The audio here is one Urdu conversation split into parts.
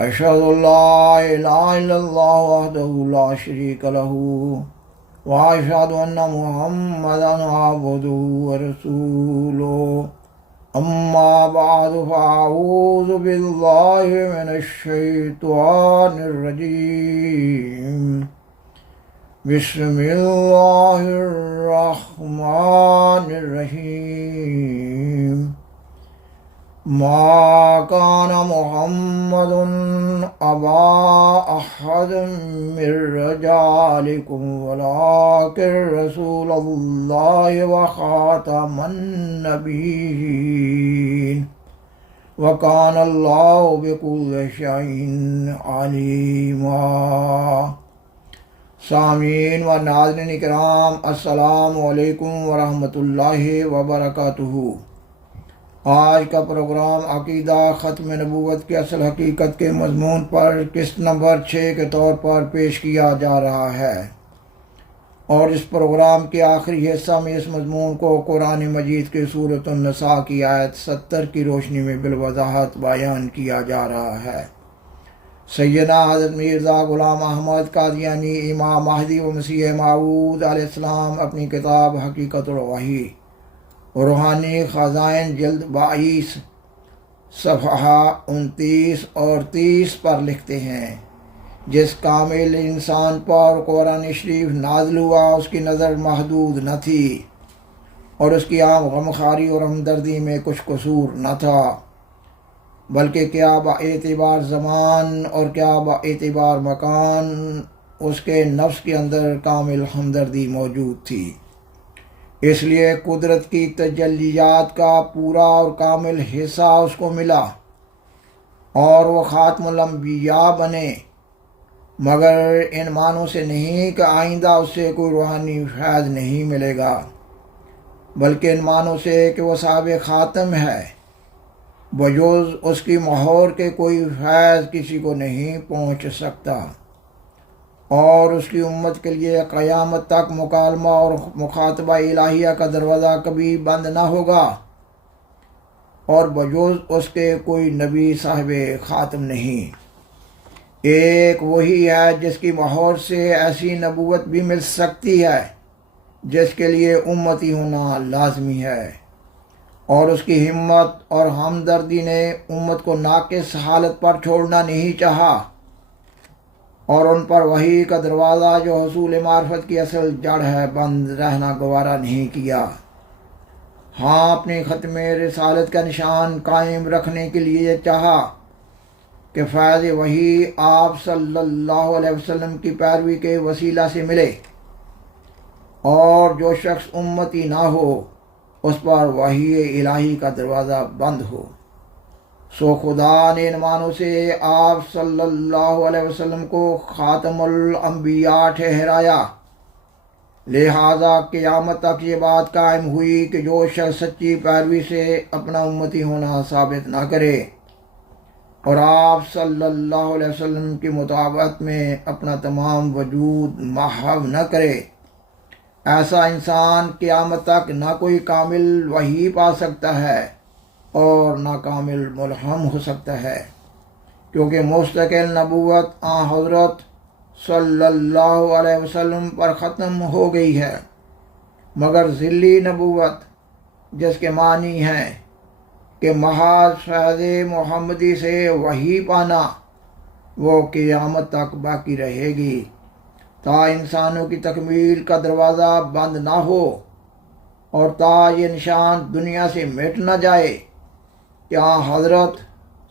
أشهد أن لا إله إلا الله وحده لا شريك له وأشهد أن محمدا عبده ورسوله أما بعد فأعوذ بالله من الشيطان الرجيم بسم الله الرحمن الرحيم ما كان محمد أبا أحد من رجالكم ولكن رسول الله وخاتم النبيين وكان الله بكل شيء عليما۔ سامعین و ناظرین کرام، السلام علیکم ورحمۃ اللہ وبرکاتہ۔ آج کا پروگرام عقیدہ ختم نبوت کی اصل حقیقت کے مضمون پر قسط نمبر 6 کے طور پر پیش کیا جا رہا ہے، اور اس پروگرام کے آخری حصہ میں اس مضمون کو قرآن مجید کے سورۃ النساء کی آیت 70 کی روشنی میں بالوضاحت بیان کیا جا رہا ہے۔ سیدنا حضرت مرزا غلام احمد قادیانی امام مہدی و مسیح موعود علیہ السلام اپنی کتاب حقیقت الوحی روحانی خزائن جلد 22 صفحہ 29 اور 30 پر لکھتے ہیں، جس کامل انسان پر قرآن شریف نازل ہوا اس کی نظر محدود نہ تھی، اور اس کی عام غمخواری اور ہمدردی میں کچھ قصور نہ تھا، بلکہ کیا با اعتبار زمان اور کیا با اعتبار مکان اس کے نفس کے اندر کامل ہمدردی موجود تھی۔ اس لیے قدرت کی تجلیات کا پورا اور کامل حصہ اس کو ملا اور وہ خاتم الانبیاء بنے، مگر ان معنوں سے نہیں کہ آئندہ اس سے کوئی روحانی فیض نہیں ملے گا، بلکہ ان معنوں سے کہ وہ صاحب خاتم ہے، بجوز اس کی مہر کے کوئی فیض کسی کو نہیں پہنچ سکتا، اور اس کی امت کے لیے قیامت تک مکالمہ اور مخاطبہ الہیہ کا دروازہ کبھی بند نہ ہوگا، اور بجوز اس کے کوئی نبی صاحب خاتم نہیں۔ ایک وہی ہے جس کی مہر سے ایسی نبوت بھی مل سکتی ہے جس کے لیے امتی ہونا لازمی ہے، اور اس کی ہمت اور ہمدردی نے امت کو ناقص حالت پر چھوڑنا نہیں چاہا، اور ان پر وحی کا دروازہ جو حصول معرفت کی اصل جڑ ہے بند رہنا گوارا نہیں کیا۔ ہاں، اپنی ختم رسالت کا نشان قائم رکھنے کے لیے چاہا کہ فیض وحی آپ صلی اللہ علیہ وسلم کی پیروی کے وسیلہ سے ملے، اور جو شخص امتی نہ ہو اس پر وحی الہی کا دروازہ بند ہو۔ سو خدا نے ان معنوں سے آپ صلی اللہ علیہ وسلم کو خاتم الانبیاء ٹھہرایا، لہذا قیامت تک یہ بات قائم ہوئی کہ جو شخص سچی پیروی سے اپنا امتی ہونا ثابت نہ کرے اور آپ صلی اللہ علیہ وسلم کی مطابقت میں اپنا تمام وجود محو نہ کرے، ایسا انسان قیامت تک نہ کوئی کامل وحی پا سکتا ہے اور نہ کامل ملہم ہو سکتا ہے، کیونکہ مستقل نبوت آن حضرت صلی اللہ علیہ وسلم پر ختم ہو گئی ہے، مگر ذلی نبوت جس کے معنی ہیں کہ محض فیض محمدی سے وحی پانا، وہ قیامت تک باقی رہے گی تا انسانوں کی تکمیل کا دروازہ بند نہ ہو، اور تا یہ نشان دنیا سے مٹ نہ جائے کہ حضرت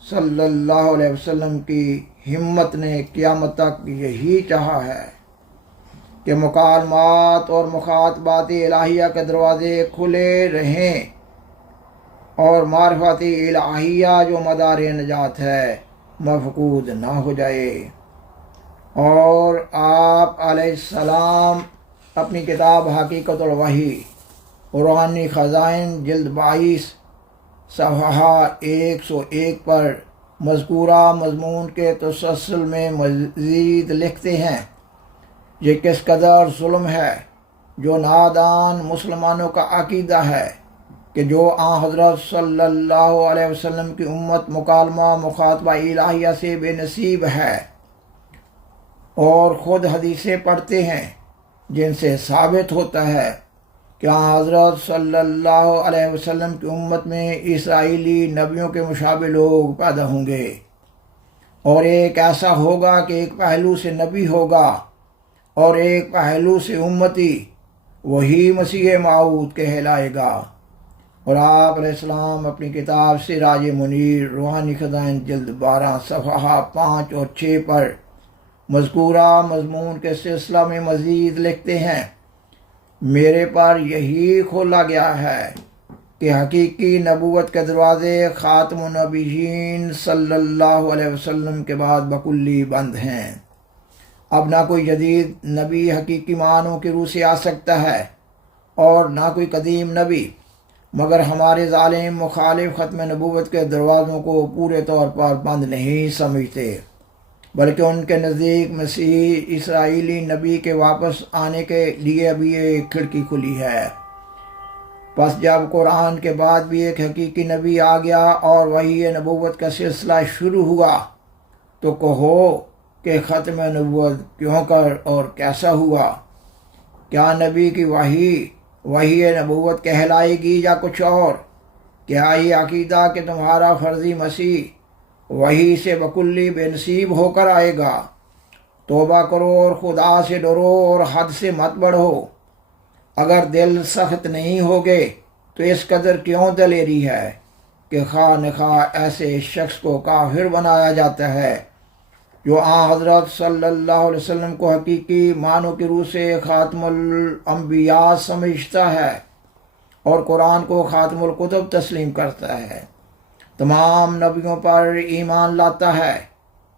صلی اللہ علیہ وسلم کی ہمت نے قیامت تک یہی چاہا ہے کہ مکالمات اور مخاطبات الہیہ کے دروازے کھلے رہیں، اور معرفت الہیہ جو مدار نجات ہے مفقود نہ ہو جائے۔ اور آپ علیہ السلام اپنی کتاب حقیقت الوحی روحانی خزائن جلد 22 صفحہ 101 پر مذکورہ مضمون کے تسلسل میں مزید لکھتے ہیں، یہ کس قدر ظلم ہے جو نادان مسلمانوں کا عقیدہ ہے کہ جو آن حضرت صلی اللہ علیہ وسلم کی امت مکالمہ مخاطبہ الہیہ سے بے نصیب ہے اور خود حدیثیں پڑھتے ہیں جن سے ثابت ہوتا ہے کہ آن حضرت صلی اللہ علیہ وسلم کی امت میں اسرائیلی نبیوں کے مشابہ لوگ پیدا ہوں گے، اور ایک ایسا ہوگا کہ ایک پہلو سے نبی ہوگا اور ایک پہلو سے امتی، وہی مسیح موعود کہلائے گا۔ اور آپ علیہ السلام اپنی کتاب سراج منیر روحانی خزائن جلد 12 صفحہ 5 اور 6 پر مذکورہ مضمون کے سلسلہ میں مزید لکھتے ہیں، میرے پر یہی کھولا گیا ہے کہ حقیقی نبوت کے دروازے خاتم النبیین صلی اللہ علیہ وسلم کے بعد بکلی بند ہیں۔ اب نہ کوئی جدید نبی حقیقی معنوں کی روح سے آ سکتا ہے اور نہ کوئی قدیم نبی، مگر ہمارے ظالم مخالف ختم نبوت کے دروازوں کو پورے طور پر بند نہیں سمجھتے، بلکہ ان کے نزدیک مسیح اسرائیلی نبی کے واپس آنے کے لیے ابھی ایک کھڑکی کھلی ہے۔ پس جب قرآن کے بعد بھی ایک حقیقی نبی آ گیا اور وحی نبوت کا سلسلہ شروع ہوا، تو کہو کہ ختم نبوت کیوں کر اور کیسا ہوا؟ کیا نبی کی وحی نبوت کہلائے گی یا کچھ اور؟ کیا یہ عقیدہ کہ تمہارا فرضی مسیح وحی سے بکلی بے نصیب ہو کر آئے گا؟ توبہ کرو اور خدا سے ڈرو اور حد سے مت بڑھو۔ اگر دل سخت نہیں ہوگے تو اس قدر کیوں دلیری ہے کہ خواہ نخواہ ایسے شخص کو کافر بنایا جاتا ہے جو آن حضرت صلی اللہ علیہ وسلم کو حقیقی معنوں کی روح سے خاتم الانبیاء سمجھتا ہے اور قرآن کو خاتم الکتب تسلیم کرتا ہے، تمام نبیوں پر ایمان لاتا ہے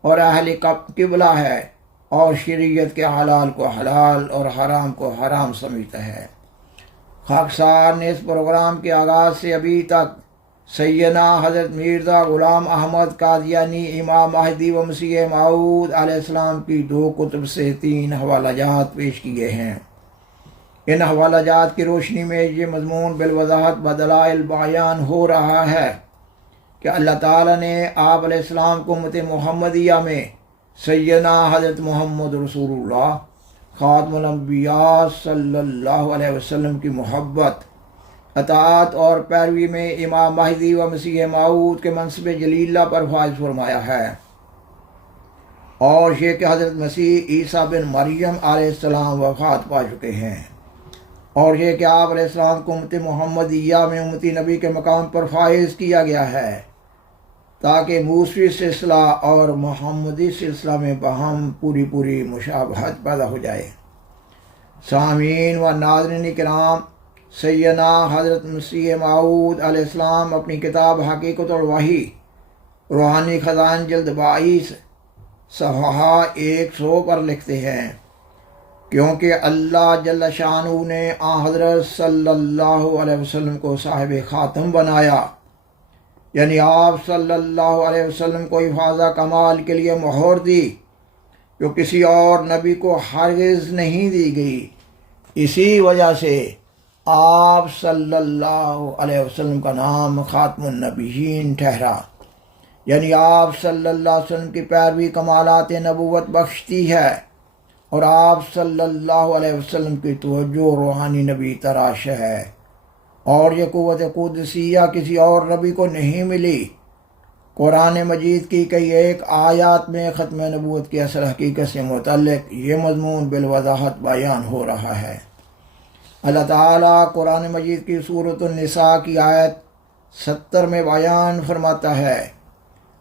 اور اہل قبلہ ہے اور شریعت کے حلال کو حلال اور حرام کو حرام سمجھتا ہے۔ خاکسار نے اس پروگرام کے آغاز سے ابھی تک سیدنا حضرت مرزا غلام احمد قادیانی امام مہدی و مسیح موعود علیہ السلام کی 2 کتب سے 3 حوالہ جات پیش کیے ہیں۔ ان حوالہ جات کی روشنی میں یہ مضمون بالوضاحت بدلائل بیان ہو رہا ہے کہ اللہ تعالیٰ نے آپ علیہ السلام کو امت محمدیہ میں سیدنا حضرت محمد رسول اللہ خاتم الانبیاء صلی اللہ علیہ وسلم کی محبت، اطاعت اور پیروی میں امام مہدی و مسیح موعود کے منصب جلیلہ پر فائز فرمایا ہے، اور یہ کہ حضرت مسیح عیسیٰ بن مریم علیہ السلام وفات پا چکے ہیں، اور یہ کہ آپ علیہ السلام کو امت محمدیہ میں امتی نبی کے مقام پر فائز کیا گیا ہے تاکہ موسوی سلسلہ اور محمدی سلسلہ میں باہم پوری مشابہت پیدا ہو جائے۔ سامعین و ناظرین کرام، سیدنا حضرت مسیح موعود علیہ السلام اپنی کتاب حقیقت الوحی روحانی خزائن جلد 22 صفحہ 100 پر لکھتے ہیں، کیونکہ اللہ جل شانہ نے آن حضرت صلی اللہ علیہ وسلم کو صاحب خاتم بنایا، یعنی آپ صلی اللہ علیہ وسلم کو حفاظہ کمال کے لیے مہر دی جو کسی اور نبی کو ہرگز نہیں دی گئی۔ اسی وجہ سے آپ صلی اللہ علیہ وسلم کا نام خاتم النبیین ٹھہرا، یعنی آپ صلی اللہ علیہ وسلم کی پیروی کمالات نبوت بخشتی ہے، اور آپ صلی اللہ علیہ وسلم کی توجہ روحانی نبی تراش ہے، اور یہ قوت قدسیہ کسی اور نبی کو نہیں ملی۔ قرآن مجید کی کئی ایک آیات میں ختم نبوت کی اصل حقیقت سے متعلق یہ مضمون بالوضاحت بیان ہو رہا ہے۔ اللہ تعالیٰ قرآن مجید کی سورۃ النساء کی آیت 70 میں بیان فرماتا ہے،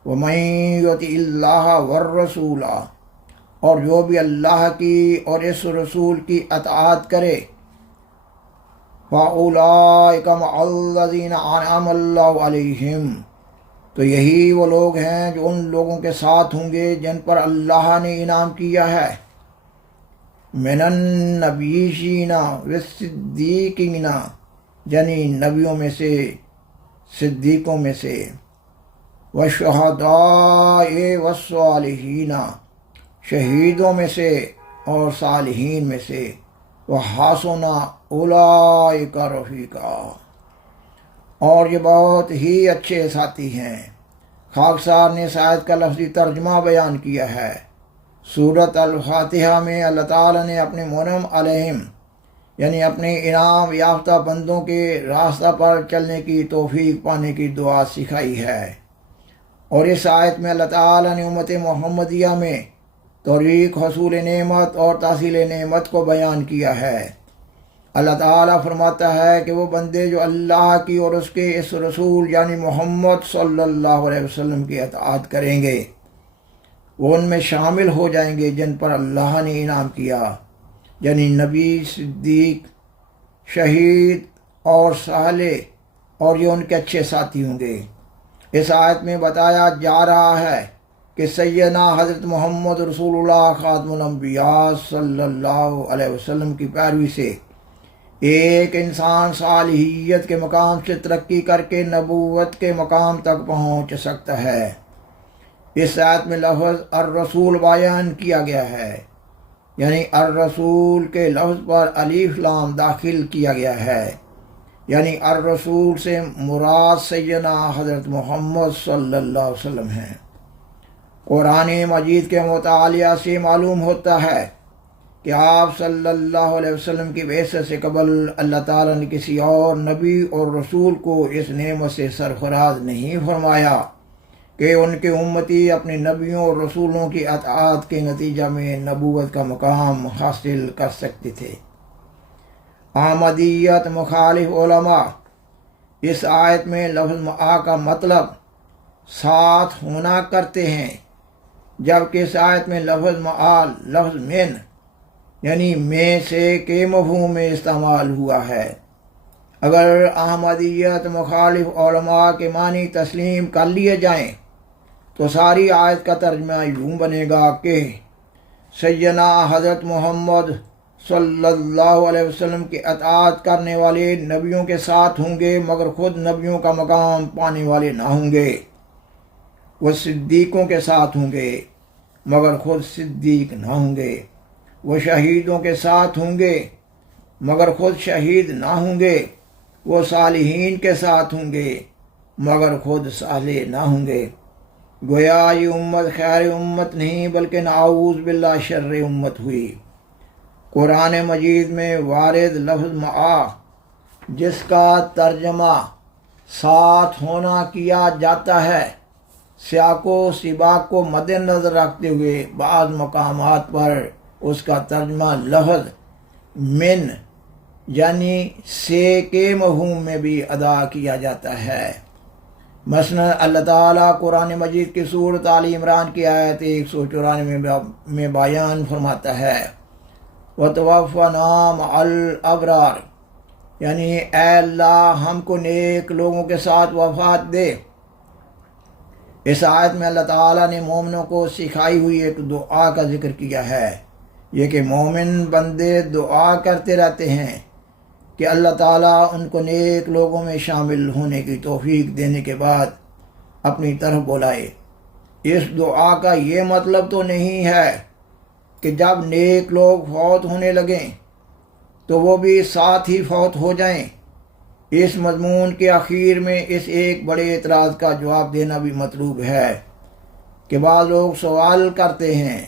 وَمَن يُطِعِ اللَّهَ وَالرَّسُولَ، اور جو بھی اللہ کی اور اس رسول کی اطاعت کرے، فَأُولَٰئِكَ مَعَ الَّذِينَ أَنْعَمَ اللَّهُ عَلَيْهِمْ، تو یہی وہ لوگ ہیں جو ان لوگوں کے ساتھ ہوں گے جن پر اللہ نے انعام کیا ہے، من النبیین والصدیقین، یعنی نبیوں میں سے، صدیقوں میں سے، والشہداء والصالحین، شہیدوں میں سے اور صالحین میں سے، وحسن اولئک رفیقا، اور یہ بہت ہی اچھے ساتھی ہیں۔ خاکسار نے اس آیت کا لفظی ترجمہ بیان کیا ہے۔ سورۃ الفاتحہ میں اللہ تعالیٰ نے اپنے منعم علیہم یعنی اپنے انعام یافتہ بندوں کے راستہ پر چلنے کی توفیق پانے کی دعا سکھائی ہے، اور اس آیت میں اللہ تعالیٰ نے امت محمدیہ میں طریق حصول نعمت اور تحصیل نعمت کو بیان کیا ہے۔ اللہ تعالیٰ فرماتا ہے کہ وہ بندے جو اللہ کی اور اس کے اس رسول یعنی محمد صلی اللہ علیہ وسلم کی اطاعت کریں گے وہ ان میں شامل ہو جائیں گے جن پر اللہ نے انعام کیا، یعنی نبی، صدیق، شہید اور صالح، اور یہ ان کے اچھے ساتھی ہوں گے۔ اس آیت میں بتایا جا رہا ہے کہ سیدنا حضرت محمد رسول اللہ خاتم الانبیاء صلی اللہ علیہ وسلم کی پیروی سے ایک انسان صالحیت کے مقام سے ترقی کر کے نبوت کے مقام تک پہنچ سکتا ہے۔ اس آیت میں لفظ الرسول بیان کیا گیا ہے، یعنی الرسول کے لفظ پر الف لام داخل کیا گیا ہے، یعنی الرسول سے مراد سیدنا حضرت محمد صلی اللہ علیہ وسلم ہیں۔ قرآن مجید کے مطالعہ سے معلوم ہوتا ہے کہ آپ صلی اللہ علیہ وسلم کی بعثت سے قبل اللہ تعالیٰ نے کسی اور نبی اور رسول کو اس نعمت سے سرفراز نہیں فرمایا کہ ان کے امتی اپنے نبیوں اور رسولوں کی اطاعت کے نتیجہ میں نبوت کا مقام حاصل کر سکتے تھے۔ احمدیت مخالف علماء اس آیت میں لفظ معا کا مطلب ساتھ ہونا کرتے ہیں، جبکہ اس آیت میں لفظ معا لفظ من یعنی میں سے کے مفہوم میں استعمال ہوا ہے۔ اگر احمدیت مخالف علماء کے معنی تسلیم کر لیے جائیں تو ساری آیت کا ترجمہ یوں بنے گا کہ سیدنا حضرت محمد صلی اللہ علیہ وسلم کی اطاعت کرنے والے نبیوں کے ساتھ ہوں گے مگر خود نبیوں کا مقام پانے والے نہ ہوں گے، وہ صدیقوں کے ساتھ ہوں گے مگر خود صدیق نہ ہوں گے، وہ شہیدوں کے ساتھ ہوں گے مگر خود شہید نہ ہوں گے، وہ صالحین کے ساتھ ہوں گے مگر خود صالح نہ ہوں گے۔ گویا یہ امت خیر امت نہیں بلکہ نعوذ باللہ شر امت ہوئی۔ قرآن مجید میں وارد لفظ معا جس کا ترجمہ ساتھ ہونا کیا جاتا ہے، سیاق و سباق کو مد نظر رکھتے ہوئے بعض مقامات پر اس کا ترجمہ لفظ من یعنی سے کے مفہوم میں بھی ادا کیا جاتا ہے۔ مثلا اللہ تعالیٰ قرآن مجید کی سورۃ آل عمران کی آیت 194 میں بیان فرماتا ہے وَتَوَفَّنَا مَعَ الْأَبْرَارِ، یعنی اے اللہ ہم کو نیک لوگوں کے ساتھ وفات دے۔ اس آیت میں اللہ تعالیٰ نے مومنوں کو سکھائی ہوئی ایک دعا کا ذکر کیا ہے، یہ کہ مومن بندے دعا کرتے رہتے ہیں کہ اللہ تعالیٰ ان کو نیک لوگوں میں شامل ہونے کی توفیق دینے کے بعد اپنی طرف بلائے۔ اس دعا کا یہ مطلب تو نہیں ہے کہ جب نیک لوگ فوت ہونے لگیں تو وہ بھی ساتھ ہی فوت ہو جائیں۔ اس مضمون کے اخیر میں اس ایک بڑے اعتراض کا جواب دینا بھی مطلوب ہے کہ بعض لوگ سوال کرتے ہیں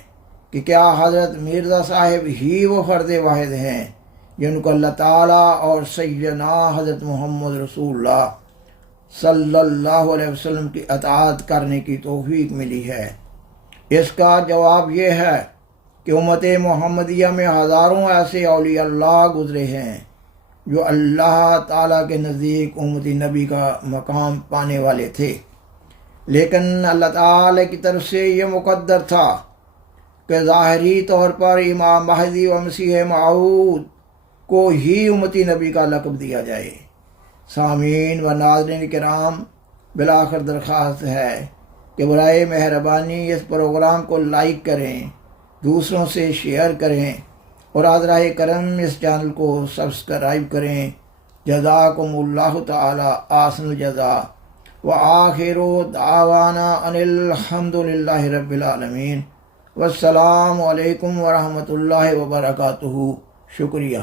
کہ کیا حضرت مرزا صاحب ہی وہ فرد واحد ہیں جن کو اللہ تعالیٰ اور سیدنا حضرت محمد رسول اللہ صلی اللہ علیہ وسلم کی اطاعت کرنے کی توفیق ملی ہے؟ اس کا جواب یہ ہے کہ امت محمدیہ میں ہزاروں ایسے اولیاء اللہ گزرے ہیں جو اللہ تعالیٰ کے نزدیک امتی نبی کا مقام پانے والے تھے، لیکن اللہ تعالیٰ کی طرف سے یہ مقدر تھا کہ ظاہری طور پر امام مہدی و مسیح موعود کو ہی امتی نبی کا لقب دیا جائے۔ سامعین و ناظرین کرام، بالآخر درخواست ہے کہ برائے مہربانی اس پروگرام کو لائک کریں، دوسروں سے شیئر کریں اور حضرہ کرم اس چینل کو سبسکرائب کریں۔ جزاکم اللہ تعالی احسن الجزا وآخر دعوانا ان الحمد للہ رب العالمین، والسلام علیکم ورحمۃ اللہ وبرکاتہ۔ شکریہ۔